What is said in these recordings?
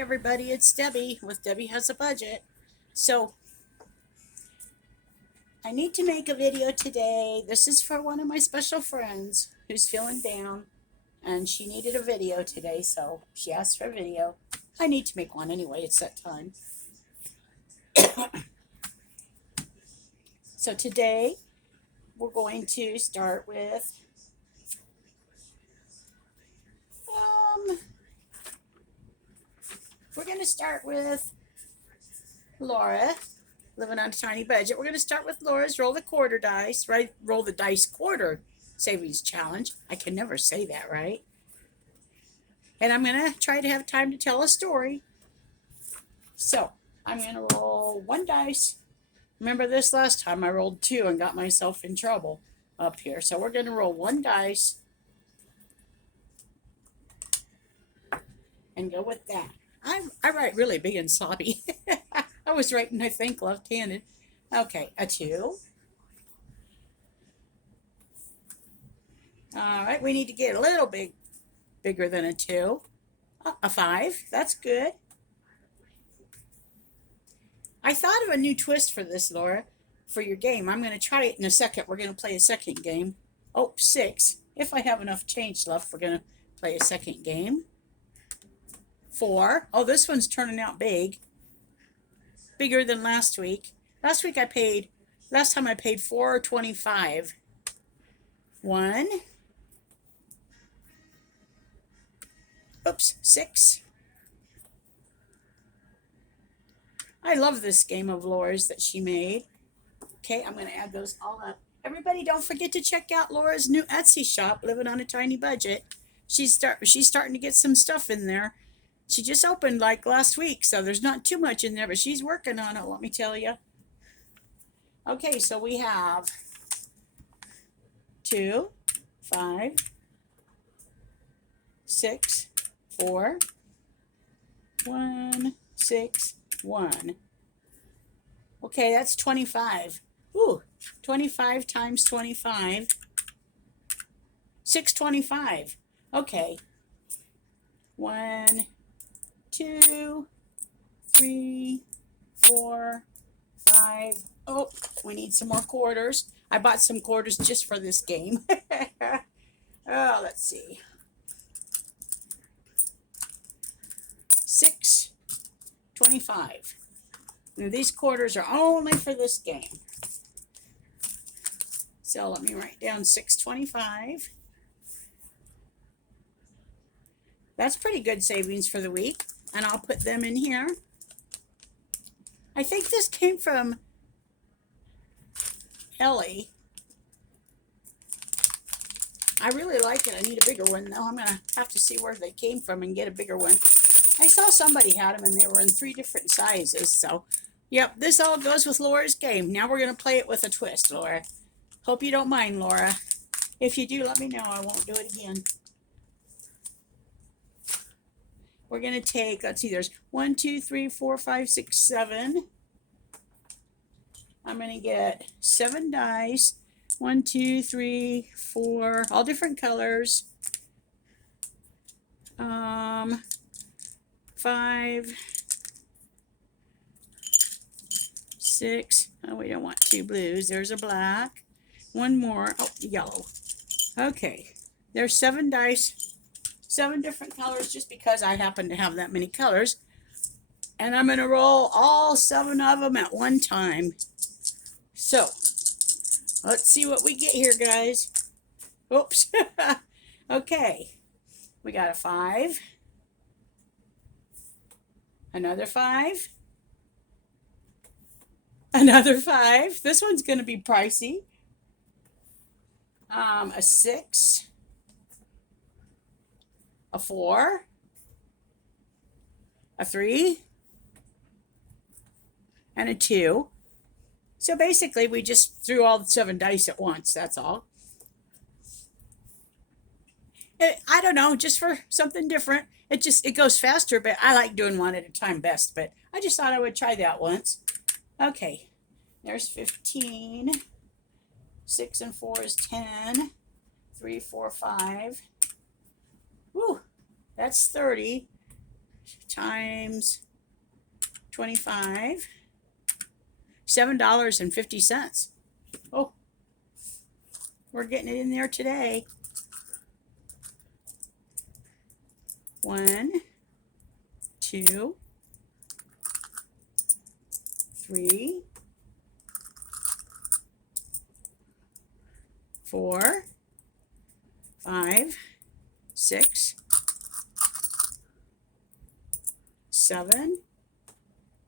everybody, it's Debbie with Debbie Has a Budget. So I need to make a video today. This is for one of my special friends who's feeling down and she needed a video today, so she asked for a video. I need to make one anyway, it's that time. So today we're going to start with Laura, living on a tiny budget. We're going to start with Laura's roll the quarter dice, right? Roll the dice quarter savings challenge. I can never say that right. And I'm going to try to have time to tell a story. So I'm going to roll one dice. Remember this last time I rolled two and got myself in trouble up here. So we're going to roll one dice and go with that. I write really big and sloppy. I was writing, I think, left-handed. Okay, a 2. All right, we need to get a little bigger than a 2. A 5, that's good. I thought of a new twist for this, Laura, for your game. I'm going to try it in a second. We're going to play a second game. Oh, 6. If I have enough change left, we're going to play a second game. 4. Oh, this one's turning out big. Bigger than last week. Last time I paid $4.25. 1. Oops, 6. I love this game of Laura's that she made. Okay, I'm going to add those all up. Everybody, don't forget to check out Laura's new Etsy shop, Living on a Tiny Budget. She's starting to get some stuff in there. She just opened like last week, so there's not too much in there, but she's working on it, let me tell you. Okay, so we have 2, 5, 6, 4, 1, 6, 1. Okay, that's 25. Ooh, 25 times 25. 625. Okay. 1, 2, 3, 4, 5. Oh, we need some more quarters. I bought some quarters just for this game. Oh, let's see. 6, 25. Now, these quarters are only for this game. So let me write down 625. That's pretty good savings for the week. And I'll put them in here. I think this came from Ellie. I really like it. I need a bigger one though. I'm going to have to see where they came from and get a bigger one. I saw somebody had them and they were in 3 different sizes. So, yep, this all goes with Laura's game. Now we're going to play it with a twist, Laura. Hope you don't mind, Laura. If you do, let me know. I won't do it again. We're going to take, let's see, there's 1, 2, 3, 4, 5, 6, 7. I'm going to get 7 dice. 1, 2, 3, 4, all different colors. 5, 6. Oh, we don't want 2 blues. There's a black. 1 more. Oh, yellow. Okay. There's 7 dice. 7 different colors just because I happen to have that many colors. And I'm going to roll all 7 of them at one time. So, let's see what we get here, guys. Oops. Okay. We got a 5. Another 5. Another 5. This one's going to be pricey. A 6. A 4, a 3, and a 2. So basically, we just threw all the 7 dice at once, that's all. I don't know, just for something different. It goes faster, but I like doing one at a time best. But I just thought I would try that once. Okay, there's 15. 6 and 4 is 10. 3, 4, 5. Woo, that's 30. times 25, $7.50. Oh, we're getting it in there today. 1, 2, 3, 4, 5, 6, 7,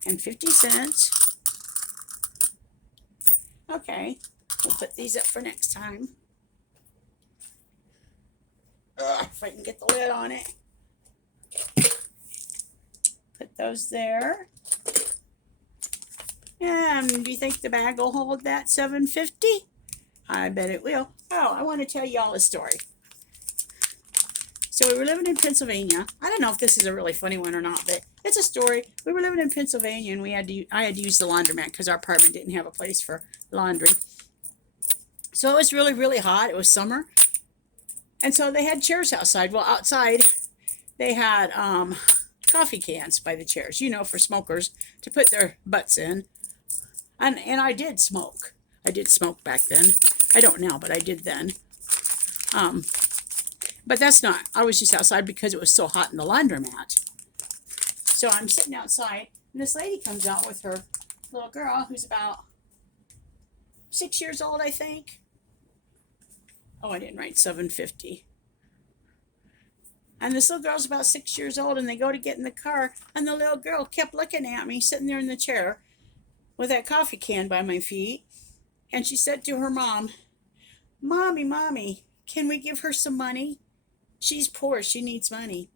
and 50 cents. Okay, we'll put these up for next time. If I can get the lid on it. Put those there. And do you think the bag will hold that $7.50? I bet it will. Oh, I want to tell y'all a story. So we were living in Pennsylvania. I don't know if this is a really funny one or not, but it's a story. We were living in Pennsylvania, and I had to use the laundromat because our apartment didn't have a place for laundry. So it was really, really hot. It was summer. And so they had chairs outside. Well, outside they had coffee cans by the chairs, you know, for smokers to put their butts in. And I did smoke. I did smoke back then. I don't now, but I did then. But that's not, I was just outside because it was so hot in the laundromat. So I'm sitting outside, and this lady comes out with her little girl who's about 6 years old, I think. Oh, I didn't write $7.50. And this little girl's about 6 years old, and they go to get in the car, and the little girl kept looking at me sitting there in the chair with that coffee can by my feet. And she said to her mom, "Mommy, Mommy, can we give her some money? She's poor. She needs money."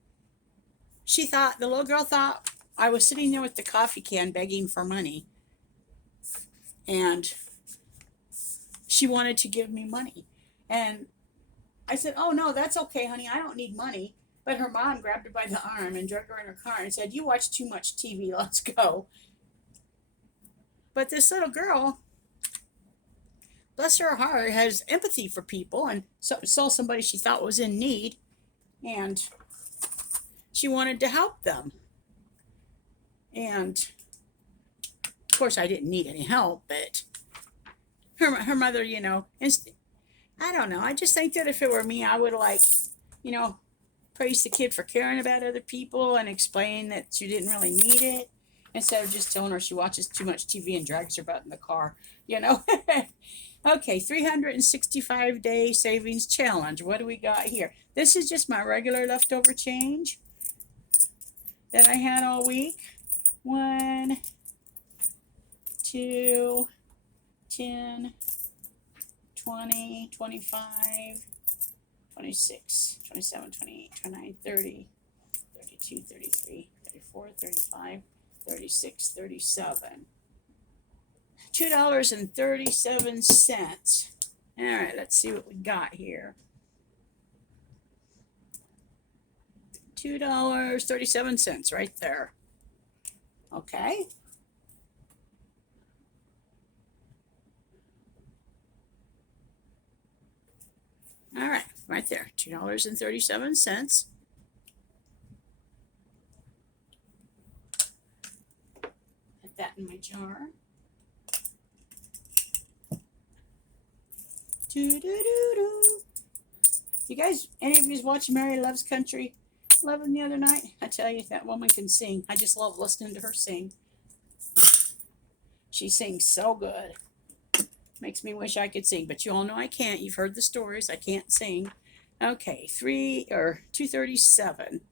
The little girl thought I was sitting there with the coffee can begging for money. And she wanted to give me money. And I said, "Oh, no, that's okay, honey. I don't need money." But her mom grabbed her by the arm and dragged her in her car and said, "You watch too much TV. Let's go." But this little girl, bless her heart, has empathy for people and saw somebody she thought was in need, and she wanted to help them. And of course I didn't need any help, but her mother, you know, I don't know, I just think that if it were me, I would praise the kid for caring about other people and explain that she didn't really need it, instead of just telling her she watches too much TV and drags her butt in the car, you know. Okay, 365-day savings challenge. What do we got here? This is just my regular leftover change that I had all week. 1, 2, 10, 20, 25, 26, 27, 28, 29, 30, 32, 33, 34, 35, 36, 37. $2.37. All right, let's see what we got here. $2.37 right there. Okay. All right, right there, $2.37. Put that in my jar. You guys, any of you watching Mary Loves Country 11 the other night? I tell you, that woman can sing. I just love listening to her sing. She sings so good. Makes me wish I could sing, but you all know I can't. You've heard the stories. I can't sing. Okay, 237.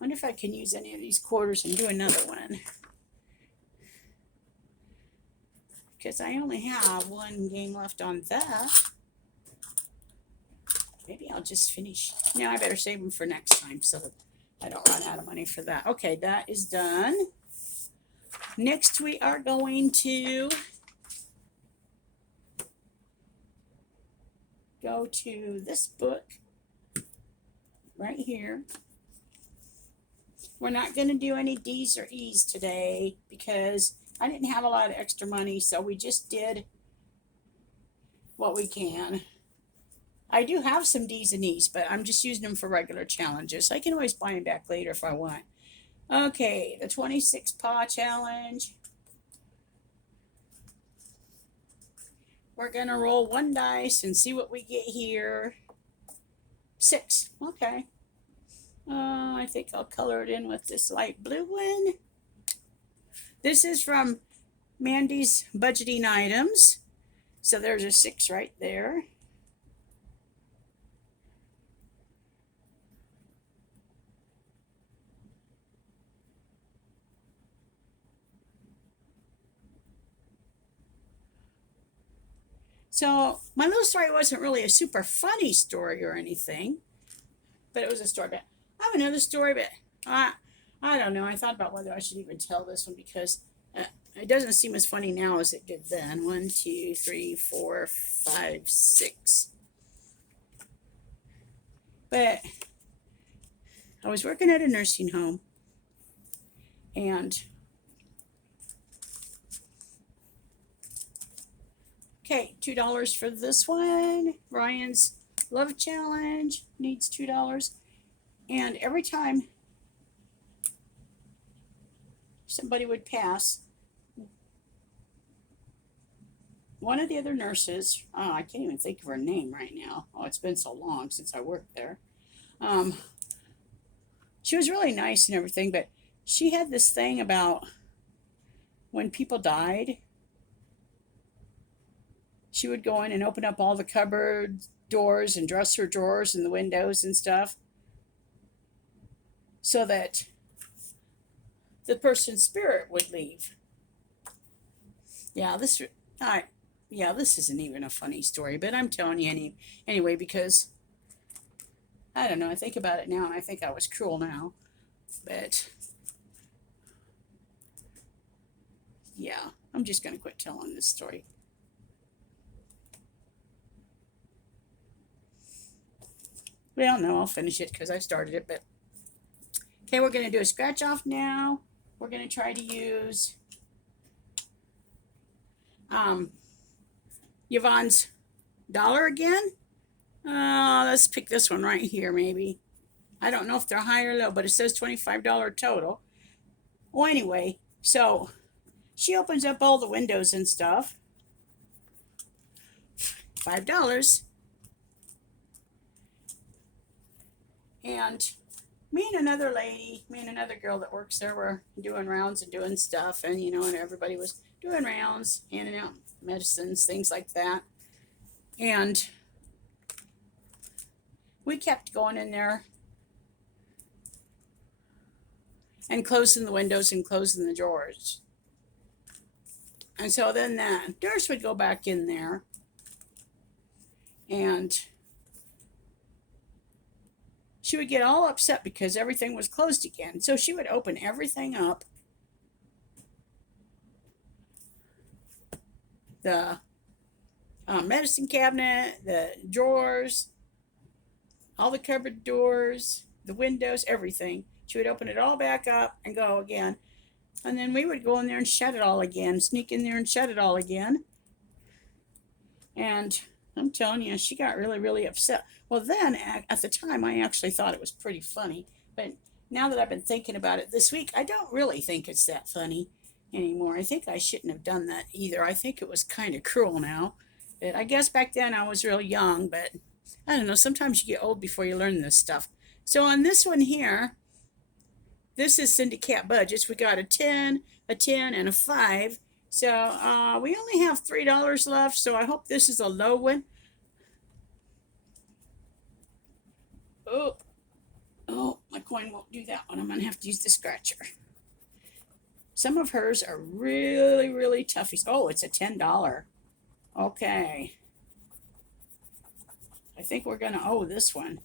Wonder if I can use any of these quarters and do another one, because I only have one game left on that. Maybe I'll just finish. No, I better save them for next time so that I don't run out of money for that. Okay, that is done. Next, we are going to go to this book right here. We're not going to do any D's or E's today because I didn't have a lot of extra money, so we just did what we can. I do have some D's and E's, but I'm just using them for regular challenges. I can always buy them back later if I want. Okay, the 26 paw challenge. We're going to roll one dice and see what we get here. 6. Okay. I think I'll color it in with this light blue one. This is from Mandy's Budgeting Items. So there's a 6 right there. So my little story wasn't really a super funny story or anything, but it was a story. But I have another story, but I don't know. I thought about whether I should even tell this one because it doesn't seem as funny now as it did then. 1, 2, 3, 4, 5, 6. But I was working at a nursing home, and okay, $2 for this one. Ryan's Love Challenge needs $2. And every time somebody would pass, one of the other nurses, I can't even think of her name right now. Oh, it's been so long since I worked there. She was really nice and everything, but she had this thing about when people died, she would go in and open up all the cupboard doors and dresser drawers and the windows and stuff so that the person's spirit would leave. Yeah, this isn't even a funny story, but I'm telling you anyway because I don't know. I think about it now, and I think I was cruel now, but yeah, I'm just gonna quit telling this story. Well, no, I'll finish it because I started it, but okay, we're gonna do a scratch off now. We're gonna try to use Yvonne's dollar again. Let's pick this one right here, maybe. I don't know if they're high or low, but it says $25 total. Well, anyway, so she opens up all the windows and stuff. $5. And me and another girl that works there were doing rounds and doing stuff, and and everybody was doing rounds, handing out medicines, things like that. And we kept going in there and closing the windows and closing the drawers. And so then the nurse would go back in there and she would get all upset because everything was closed again. So she would open everything up, the medicine cabinet, the drawers, all the cupboard doors, the windows, everything. She would open it all back up and go again. And then we would go in there and shut it all again, sneak in there and shut it all again. And I'm telling you, she got really, really upset. Well, then at the time, I actually thought it was pretty funny. But now that I've been thinking about it this week, I don't really think it's that funny anymore. I think I shouldn't have done that either. I think it was kind of cruel now. But I guess back then I was real young, but I don't know. Sometimes you get old before you learn this stuff. So on this one here, this is Syndicate Budgets. We got a 10, and a 5. So we only have $3 left, so I hope this is a low one. Oh, my coin won't do that one. I'm going to have to use the scratcher. Some of hers are really, really toughies. Oh, it's a $10. Okay. I think we're going to owe this one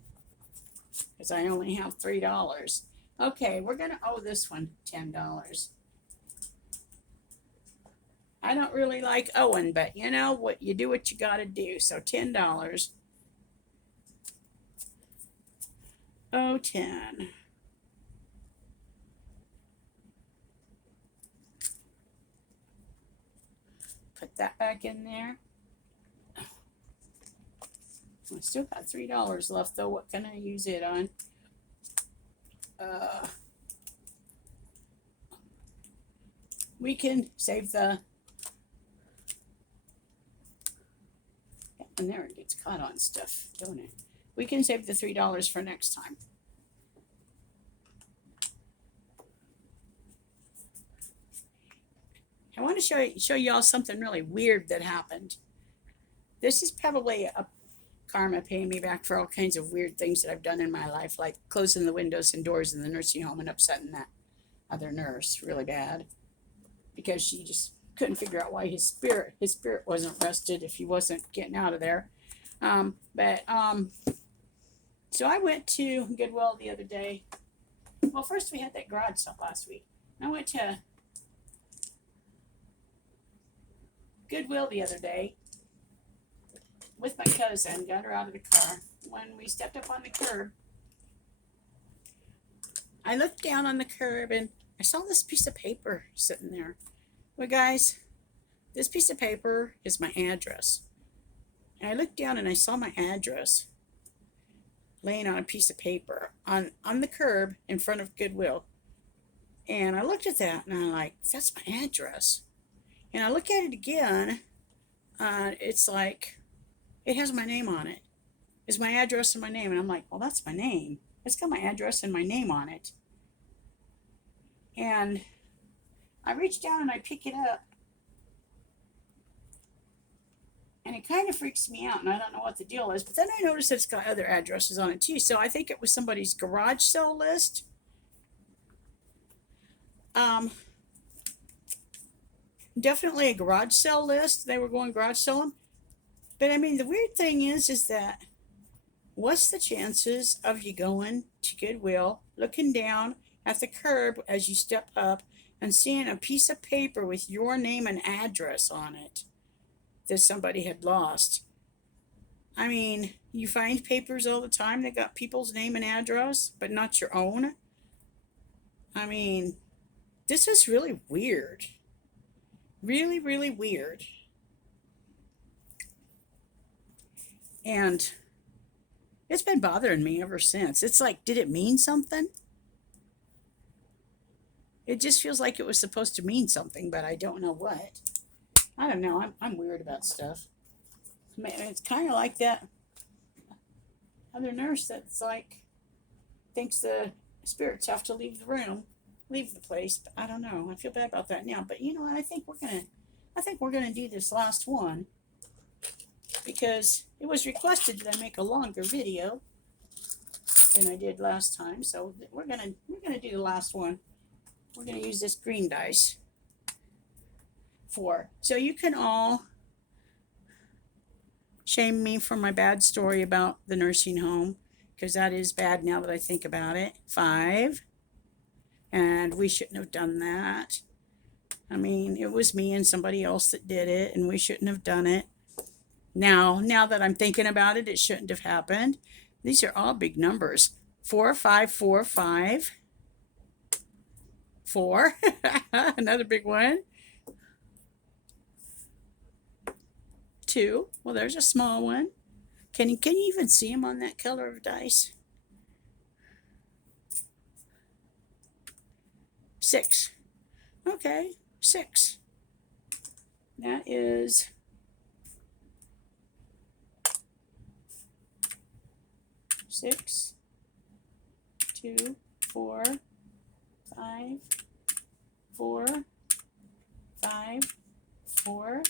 because I only have $3. Okay, we're going to owe this one $10. I don't really like owing, but you know what? You do what you got to do. So $10. Oh, 10. Put that back in there. I still got $3 left though. What can I use it on? we can save the, and there it gets caught on stuff, don't it? We can save the $3 for next time. I want to show y'all something really weird that happened. This is probably a karma paying me back for all kinds of weird things that I've done in my life, like closing the windows and doors in the nursing home and upsetting that other nurse really bad because she just couldn't figure out why his spirit wasn't rested if he wasn't getting out of there. So I went to Goodwill the other day. Well, first we had that garage sale last week. I went to Goodwill the other day with my cousin, got her out of the car. When we stepped up on the curb, I looked down on the curb and I saw this piece of paper sitting there. Well, guys, this piece of paper is my address. And I looked down and I saw my address laying on a piece of paper on the curb in front of Goodwill. And I looked at that and I'm like, that's my address. And I look at it again, it's like, it has my name on it. It's my address and my name. And I'm like, well, that's my name. It's got my address and my name on it. And I reach down and I pick it up. And it kind of freaks me out, and I don't know what the deal is. But then I noticed that it's got other addresses on it, too. So I think it was somebody's garage sale list. Definitely a garage sale list. They were going garage selling. But, I mean, the weird thing is that what's the chances of you going to Goodwill, looking down at the curb as you step up, and seeing a piece of paper with your name and address on it that somebody had lost? I mean, you find papers all the time that got people's name and address, but not your own. I mean, this is really weird. Really, really weird. And it's been bothering me ever since. It's like, did it mean something? It just feels like it was supposed to mean something, but I don't know what. I don't know. I'm weird about stuff. It's kind of like that other nurse that's like, thinks the spirits have to leave the room, leave the place. But I don't know. I feel bad about that now. But you know what? I think we're gonna do this last one because it was requested that I make a longer video than I did last time. So we're gonna do the last one. We're gonna use this green dice. So you can all shame me for my bad story about the nursing home, because that is bad now that I think about it. 5, and we shouldn't have done that. I mean, it was me and somebody else that did it, and we shouldn't have done it. Now that I'm thinking about it, it shouldn't have happened. These are all big numbers. 4, 5, 4, 5. 4. Another big one. 2. Well, there's a small one. Can you even see them on that color of dice? 6. Okay, 6. That is 6, 2, 4, 5, 4, 5, 4,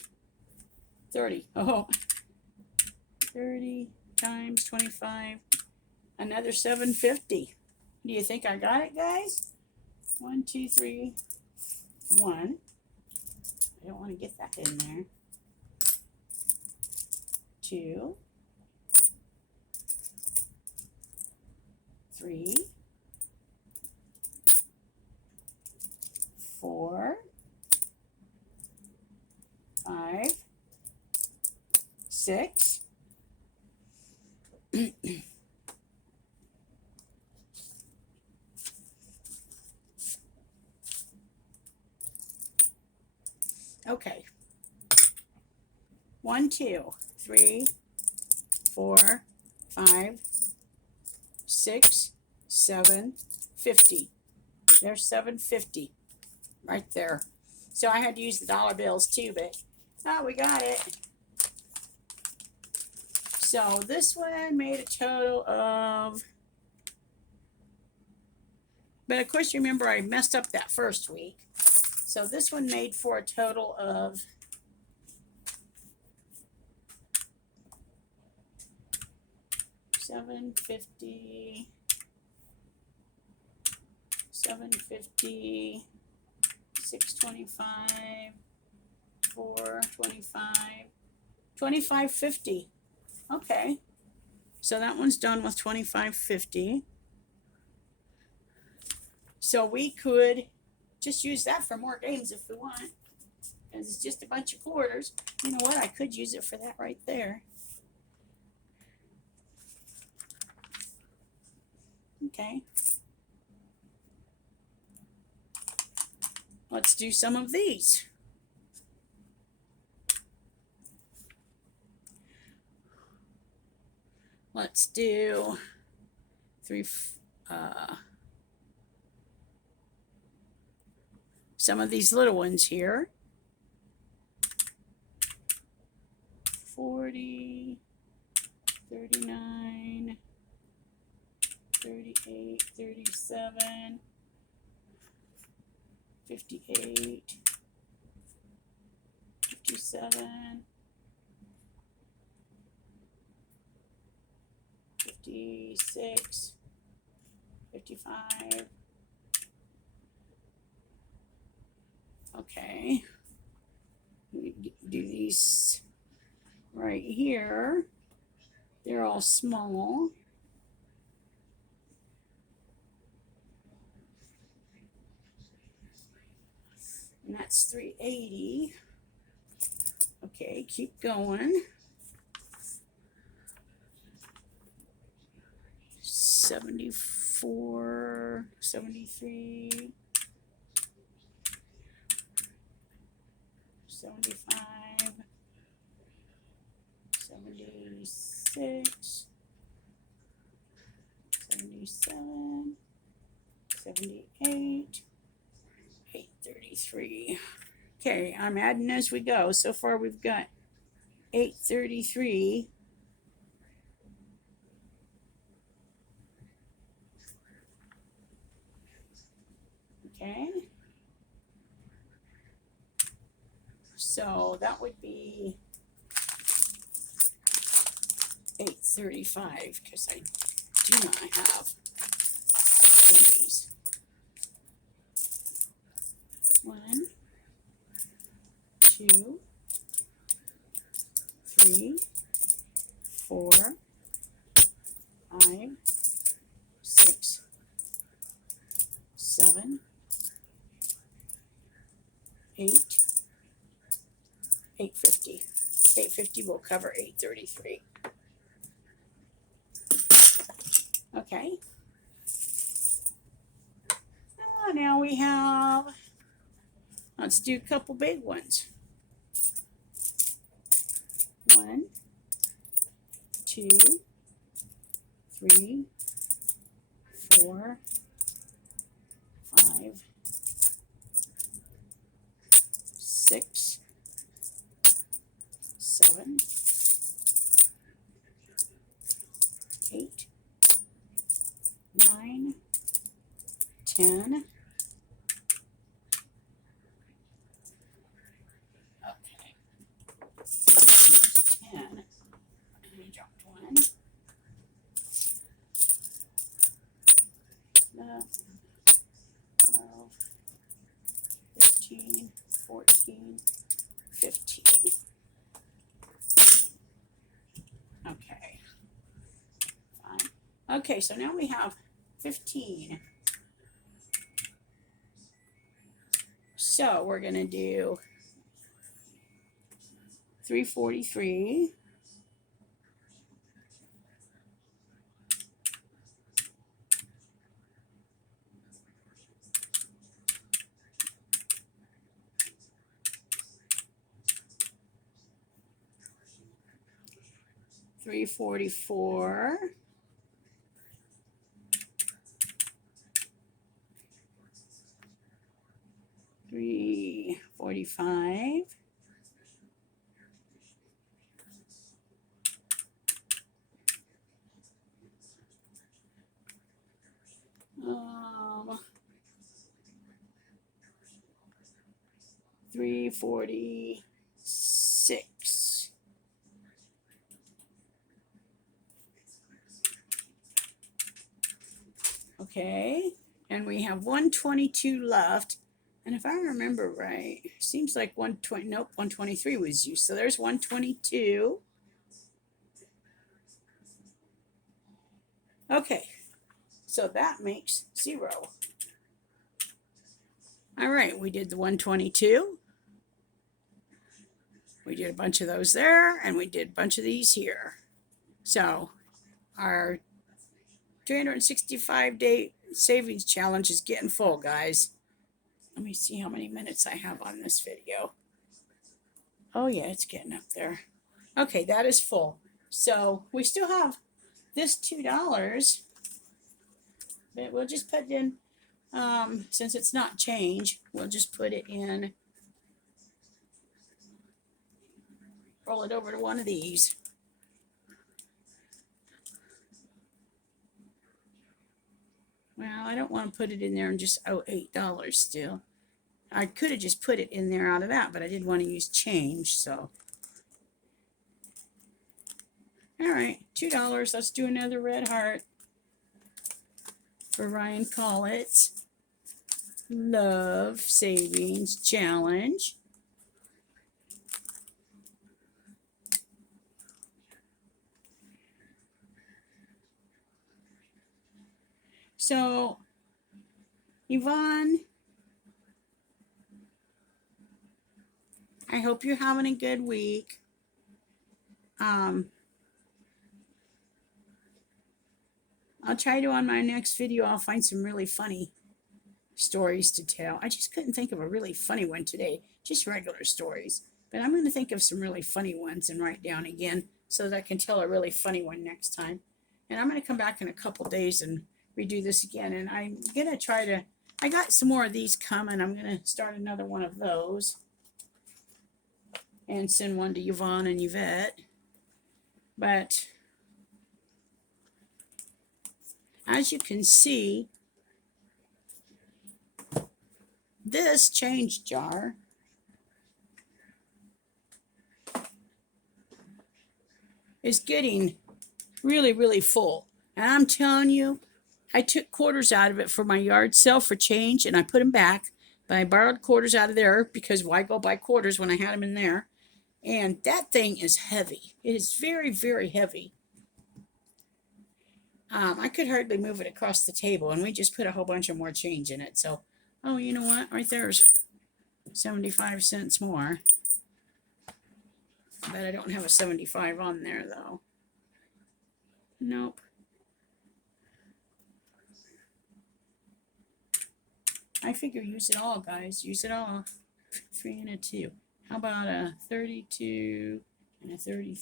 30. Oh, 30 times 25. Another 750. Do you think I got it, guys? 1, 2, 3, 1. I don't want to get that in there. 2, 3, 4, 5, 6. Okay. 1, 2, 3, 4, 5, 6, 7, 50. There's 750 right there. So I had to use the dollar bills too, but oh, we got it. So this one made a total of, but of course, remember I messed up that first week. So this one made for a total of $750, $625, $425, $25.50. Okay, so that one's done with $25.50. So we could just use that for more games if we want, because it's just a bunch of quarters. You know what? I could use it for that right there. Okay. Let's do some of these. Let's do some of these little ones here. 40, 39, 38, 37, 58, 57, 56, 55. Okay, we do these right here. They're all small. And that's 380. Okay, keep going. 74, 73, 75, 76, 77, 78, 833. Okay, I'm adding as we go. So far we've got 833. Okay. So that would be 835 because I do not have pennies. 1, 2, 3, 4, 5, 6, 7, 8, 850. 850 will cover 833. Okay. Now we have, let's do a couple big ones. 1, 2, 3, 4, 5, 6, 7, 8, 9, 10. Okay. There's 10. I dropped 1. 11, 12, 13, 14, 15. Okay. Fine. Okay, so now we have 15. So we're going to do 343. $344. 3 45. Um, 346. Okay, and we have 122 left. And if I remember right, seems like 120, nope, 123 was used. So there's 122. Okay, so that makes 0. All right, we did the 122. We did a bunch of those there, and we did a bunch of these here. So our 365-day savings challenge is getting full, guys. Let me see how many minutes I have on this video. Oh yeah, it's getting up there. Okay, that is full. So we still have this $2, but we'll just put it in, since it's not change, we'll just put it in, roll it over to one of these. Well, I don't want to put it in there and just owe $8 still. I could have just put it in there out of that, but I did want to use change, so. All right, $2. Let's do another red heart for Ryan Collett's Love Savings Challenge. So, Yvonne, I hope you're having a good week. I'll try to, on my next video, I'll find some really funny stories to tell. I just couldn't think of a really funny one today, just regular stories. But I'm going to think of some really funny ones and write down again so that I can tell a really funny one next time. And I'm going to come back in a couple days and redo this again. And I'm going to try to, I got some more of these coming. I'm going to start another one of those and send one to Yvonne and Yvette. But as you can see, this change jar is getting really, really full. And I'm telling you, I took quarters out of it for my yard sale for change, and I put them back. But I borrowed quarters out of there because why go buy quarters when I had them in there? And that thing is heavy. It is very, very heavy. I could hardly move it across the table, and we just put a whole bunch of more change in it. So, oh, you know what? Right there's 75 cents more. I bet I don't have a 75 on there, though. Nope. I figure use it all, guys. Use it all. 3 and a 2. How about a 32 and a 30?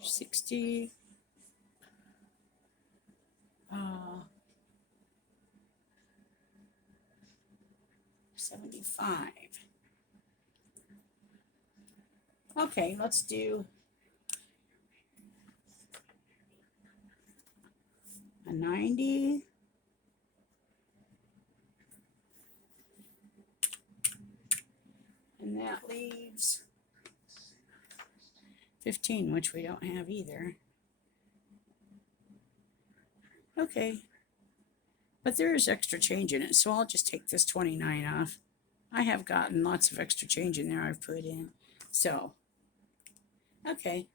60. 75. Okay, let's do a 90. And that leaves 15, which we don't have either. Okay. But there is extra change in it, so I'll just take this 29 off. I have gotten lots of extra change in there I've put in. So, okay.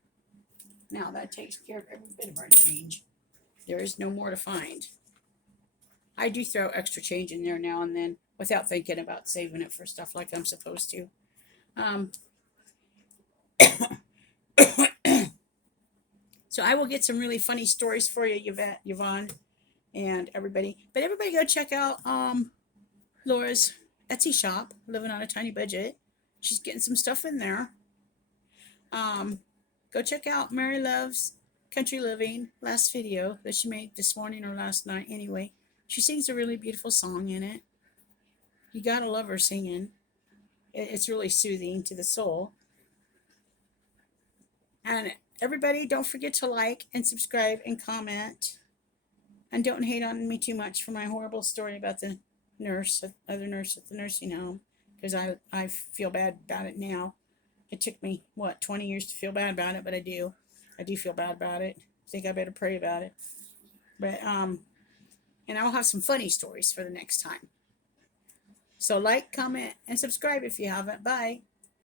Now that takes care of every bit of our change. There is no more to find. I do throw extra change in there now and then without thinking about saving it for stuff like I'm supposed to. So I will get some really funny stories for you, Yvette, Yvonne, and everybody. But everybody go check out Laura's Etsy shop, Living on a Tiny Budget. She's getting some stuff in there. Go check out Mary Loves Country Living, last video that she made this morning or last night. Anyway, She sings a really beautiful song in it. You gotta love her singing. It's really soothing to the soul. And everybody, don't forget to like and subscribe and comment. And don't hate on me too much for my horrible story about the other nurse at the nursing home, because I feel bad about it now. It took me, what, 20 years to feel bad about it, but I do. I do feel bad about it. I think I better pray about it. But, and I'll have some funny stories for the next time. So like, comment, and subscribe if you haven't. Bye.